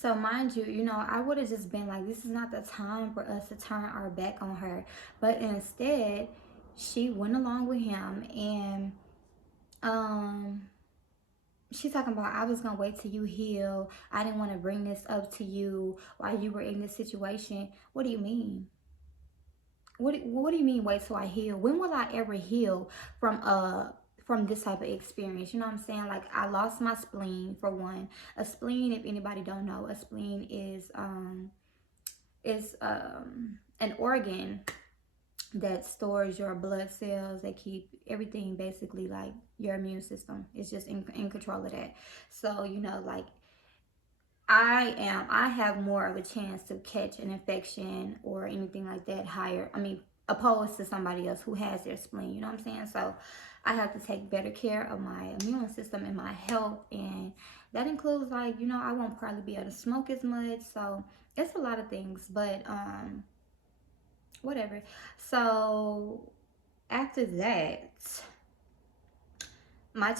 So mind you, I would have just been like, this is not the time for us to turn our back on her. But instead, she went along with him, and um she's talking about, I was gonna wait till you heal. I didn't want to bring this up to you while you were in this situation. What do you mean? What do you mean wait till I heal? When will I ever heal from this type of experience? You know what I'm saying? Like, I lost my spleen for one. A spleen, if anybody don't know, a spleen is an organ that stores your blood cells, that keep everything, basically, like your immune system. It's just in control of that. So, like, I have more of a chance to catch an infection or anything like that higher. I mean, opposed to somebody else who has their spleen, you know what I'm saying? So I have to take better care of my immune system and my health. And that includes, like, I won't probably be able to smoke as much. So it's a lot of things, but whatever. So after that, my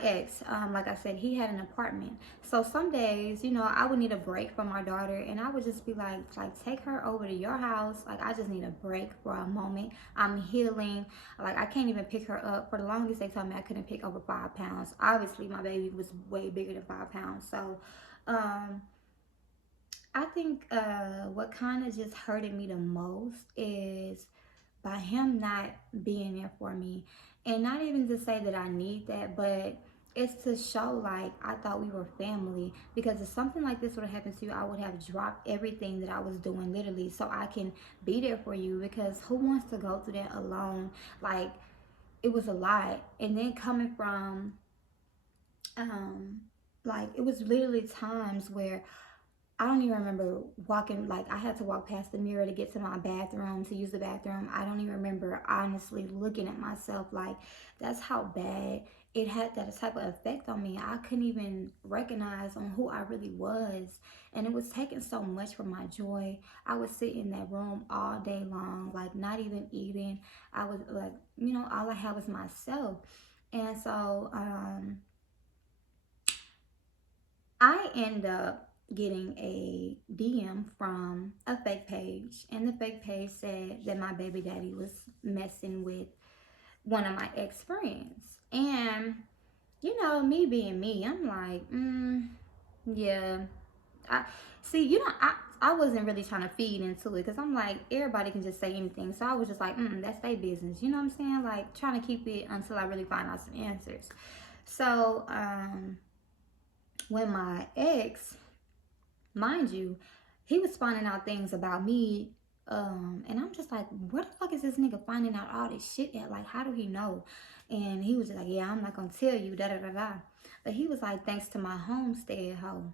ex, like I said, he had an apartment. So some days, I would need a break from my daughter, and I would just be like, take her over to your house. Like, I just need a break for a moment. I'm healing. Like, I can't even pick her up. For the longest, they told me I couldn't pick over 5 pounds. Obviously, my baby was way bigger than 5 pounds. So, um, I think what kind of just hurted me the most is by him not being there for me. And not even to say that I need that, but it's to show, like, I thought we were family. Because if something like this would have happened to you, I would have dropped everything that I was doing, literally, so I can be there for you. Because who wants to go through that alone? Like, it was a lot. And then coming from, um, like, it was literally times where I don't even remember walking, like, I had to walk past the mirror to get to my bathroom, to use the bathroom. I don't even remember honestly looking at myself. Like, that's how bad it had that type of effect on me. I couldn't even recognize on who I really was. And it was taking so much from my joy. I would sit in that room all day long, like, not even eating. I was like, all I had was myself. And so, I end up getting a DM from a fake page, and the fake page said that my baby daddy was messing with one of my ex friends. And, me being me, I'm like, yeah. I see, I wasn't really trying to feed into it, because I'm like, everybody can just say anything. So I was just like, that's their business. You know what I'm saying? Like, trying to keep it until I really find out some answers. So, when my ex, mind you, he was finding out things about me. And I'm just like, where the fuck is this nigga finding out all this shit at? Like, how do he know? And he was just like, yeah, I'm not gonna tell you, da da da da. But he was like, thanks to my homestead hoe.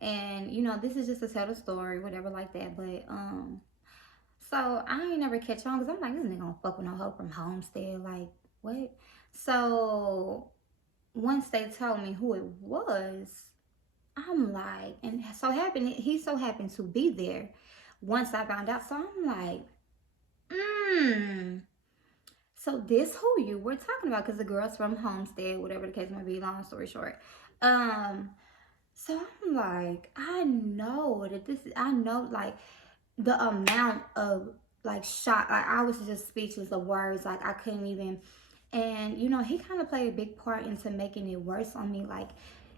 And this is just to tell the story, whatever, like that. But so I ain't never catch on, because I'm like, this nigga gonna fuck with no hoe from homestead. Like, what? So once they told me who it was, I'm like, and he so happened to be there once I found out. So I'm like, mm. So this who you were talking about? Because the girl's from Homestead, whatever the case may be. Long story short, so I'm like, I know that this. I know, like, the amount of, like, shock. Like, I was just speechless of words. Like, I couldn't even. And he kind of played a big part into making it worse on me. Like,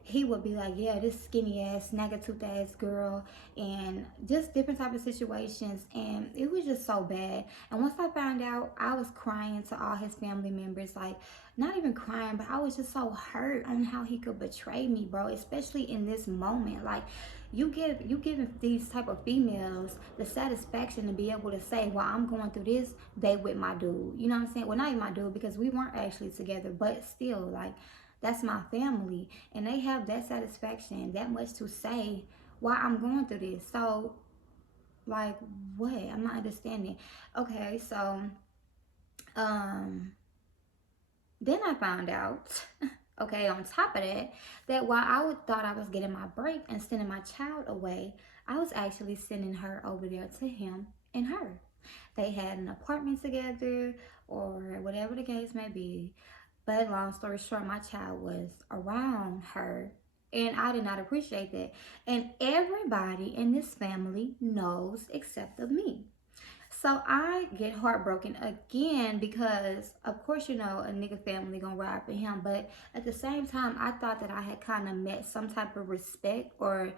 he would be like, yeah, this skinny ass snagger-tooth ass girl, and just different type of situations. And it was just so bad. And once I found out, I was crying to all his family members. Like, not even crying, but I was just so hurt on how he could betray me, bro, especially in this moment. Like, you giving these type of females the satisfaction to be able to say, well, I'm going through this, they with my dude. You know what I'm saying? Well, not even my dude, because we weren't actually together, but still, like, that's my family, and they have that satisfaction, that much to say why I'm going through this. So, like, what? I'm not understanding. Okay, so um then I found out, okay, on top of that, that while thought I was getting my break and sending my child away, I was actually sending her over there to him and her. They had an apartment together, or whatever the case may be. But long story short, my child was around her And I did not appreciate that. And everybody in this family knows except of me. So I get heartbroken again because, of course, you know, a nigga family gonna ride for him. But at the same time, I thought that I had kind of met some type of respect or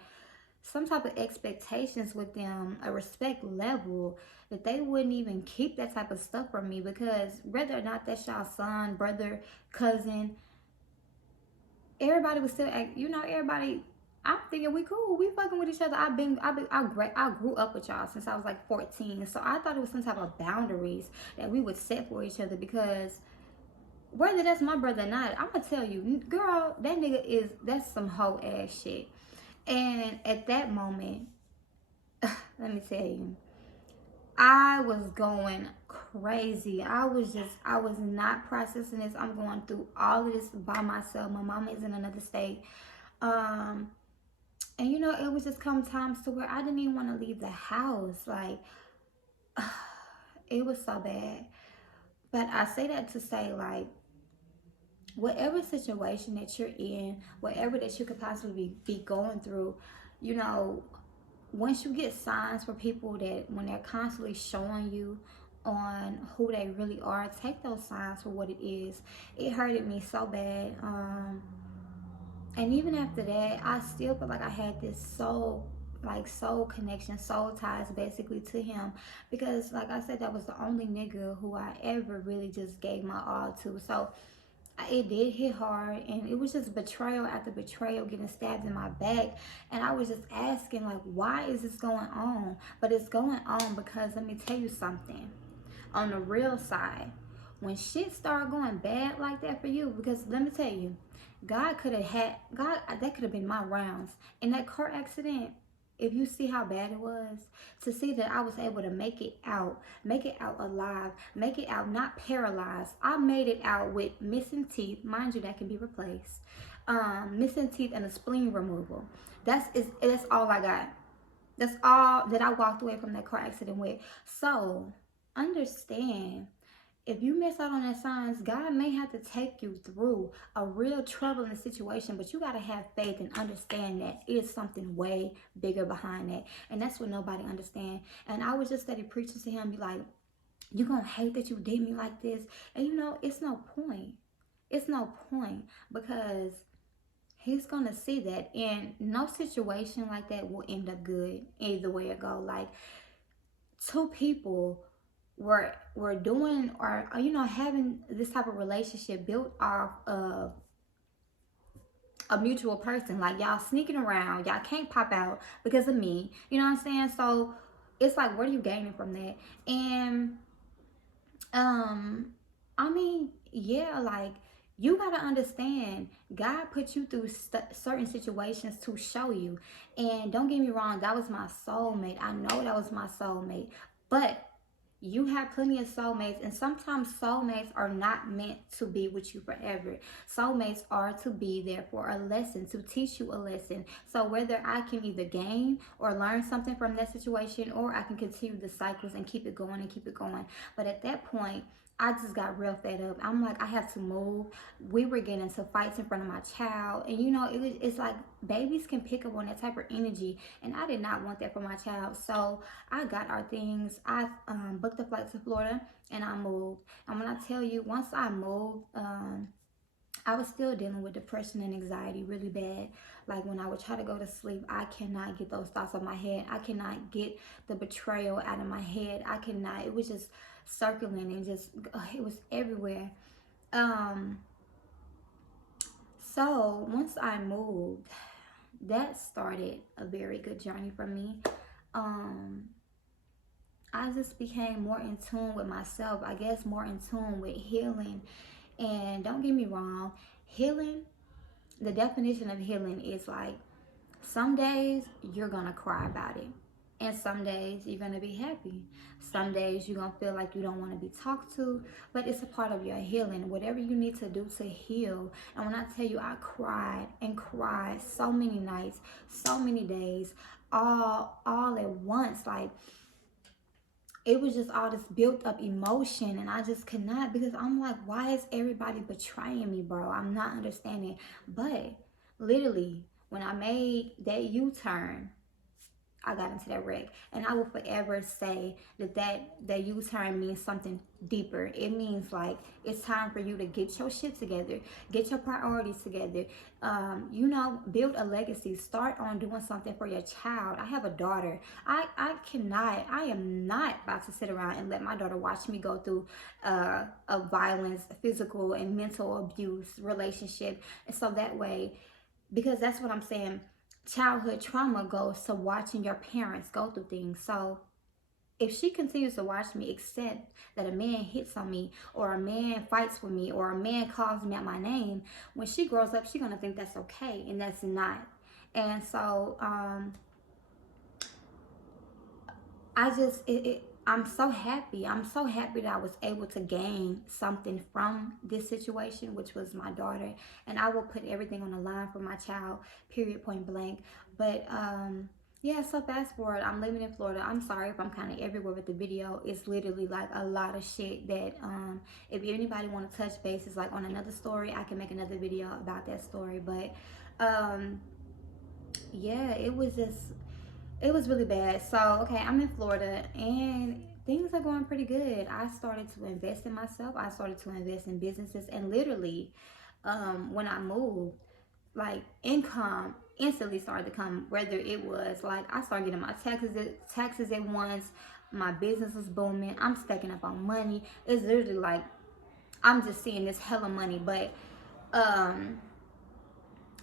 some type of expectations with them, a respect level that they wouldn't even keep that type of stuff from me, because whether or not that's y'all son, brother, cousin, everybody was still act, you know, everybody. I'm thinking we cool, we fucking with each other. I grew up with y'all since I was like 14, so I thought it was some type of boundaries that we would set for each other, because whether that's my brother or not, I'm gonna tell you, girl, that nigga is, that's some hoe ass shit. And at that moment, let me tell you, I was going crazy. I was not processing this. I'm going through all of this by myself. My mama is in another state. Um, and you know, it was just come times to where I didn't even want to leave the house. Like, it was so bad. But I say that to say, like, whatever situation that you're in, whatever that you could possibly be going through, you know, once you get signs for people that when they're constantly showing you on who they really are, take those signs for what it is. It hurted me so bad. And even after that, I still feel like I had this soul connection, soul ties basically to him, because like I said, that was the only nigga who I ever really just gave my all to. So it did hit hard, and it was just betrayal after betrayal, getting stabbed in my back. And I was just asking, like, why is this going on? But it's going on because, let me tell you something, on the real side, when shit started going bad like that for you, because let me tell you, God could have had, God, that could have been my rounds. In that car accident, if you see how bad it was, to see that I was able to make it out alive, make it out not paralyzed. I made it out with missing teeth, mind you, that can be replaced. Missing teeth and a spleen removal. That's all I got. That's all that I walked away from that car accident with. So understand, if you miss out on that signs, God may have to take you through a real troubling situation, but you got to have faith and understand that it's something way bigger behind that. And that's what nobody understand. And I was just steady preaching to him, be like, you gonna hate that you did me like this. And you know, it's no point. It's no point, because he's gonna see that, and no situation like that will end up good either way it go. Like, two people were doing, or you know, having this type of relationship built off of a mutual person. Like, y'all sneaking around, y'all can't pop out because of me, you know what I'm saying? So it's like, what are you gaining from that? And I mean, yeah, like, you gotta understand, God put you through certain situations to show you. And don't get me wrong, that was my soulmate. I know that was my soulmate. But you have plenty of soulmates, and sometimes soulmates are not meant to be with you forever. Soulmates are to be there for a lesson, to teach you a lesson. So whether I can either gain or learn something from that situation, or I can continue the cycles and keep it going and keep it going. But at that point, I just got real fed up. I'm like, I have to move. We were getting into fights in front of my child, and you know, it's like babies can pick up on that type of energy, and I did not want that for my child. So I got our things. I booked a flight to Florida, and I moved. And when I tell you, once I moved, I was still dealing with depression and anxiety really bad. Like, when I would try to go to sleep, I cannot get those thoughts out of my head. I cannot get the betrayal out of my head. I cannot. It was just circling and just, it was everywhere. Um, so once I moved, that started a very good journey for me. Um, I just became more in tune with myself. I guess more in tune with healing. And don't get me wrong, healing, the definition of healing is like, some days you're gonna cry about it, and some days you're gonna be happy. Some days you're gonna feel like you don't want to be talked to, but it's a part of your healing. Whatever you need to do to heal. And when I tell you, I cried and cried so many nights, so many days, all at once. Like, it was just all this built up emotion, and I just could not, because I'm like, why is everybody betraying me, bro? I'm not understanding. But literally, when I made that U-turn, I got into that wreck. And I will forever say that U-turn means something deeper. It means like it's time for you to get your shit together, get your priorities together. Build a legacy. Start on doing something for your child. I have a daughter. I am not about to sit around and let my daughter watch me go through a violence, physical and mental abuse relationship. And so that way, because that's what I'm saying, childhood trauma goes to watching your parents go through things. So if she continues to watch me accept that a man hits on me or a man fights with me or a man calls me out my name, when she grows up, she's gonna think that's okay, and that's not. And so I just I'm so happy. I'm so happy that I was able to gain something from this situation, which was my daughter. And I will put everything on the line for my child, period, point blank. But yeah, so fast forward, I'm living in Florida. I'm sorry if I'm kind of everywhere with the video. It's literally like a lot of shit that if anybody want to touch bases like on another story, I can make another video about that story. But yeah, it was really bad. So, okay, I'm in Florida and things are going pretty good. I started to invest in myself. I started to invest in businesses, and literally, when I moved, like income instantly started to come. Whether it was like I started getting my taxes at once. My business was booming. I'm stacking up on money. It's literally like I'm just seeing this hella money, but um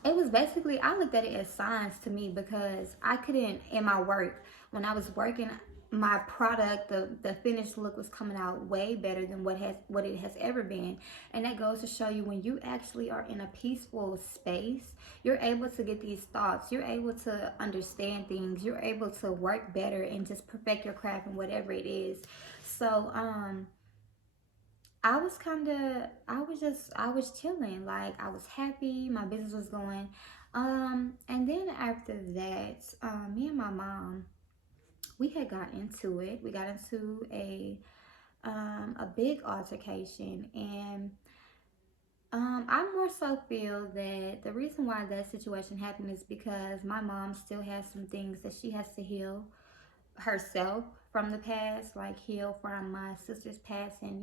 it was basically, I looked at it as signs to me because I couldn't, in my work, when I was working, my product, the finished look was coming out way better than what it has ever been. And that goes to show you, when you actually are in a peaceful space, you're able to get these thoughts, you're able to understand things, you're able to work better and just perfect your craft and whatever it is. So I was chilling. Like, I was happy, my business was going. And then after that, me and my mom, we had got into it. We got into a big altercation, and I more so feel that the reason why that situation happened is because my mom still has some things that she has to heal herself from the past, like heal from my sister's passing,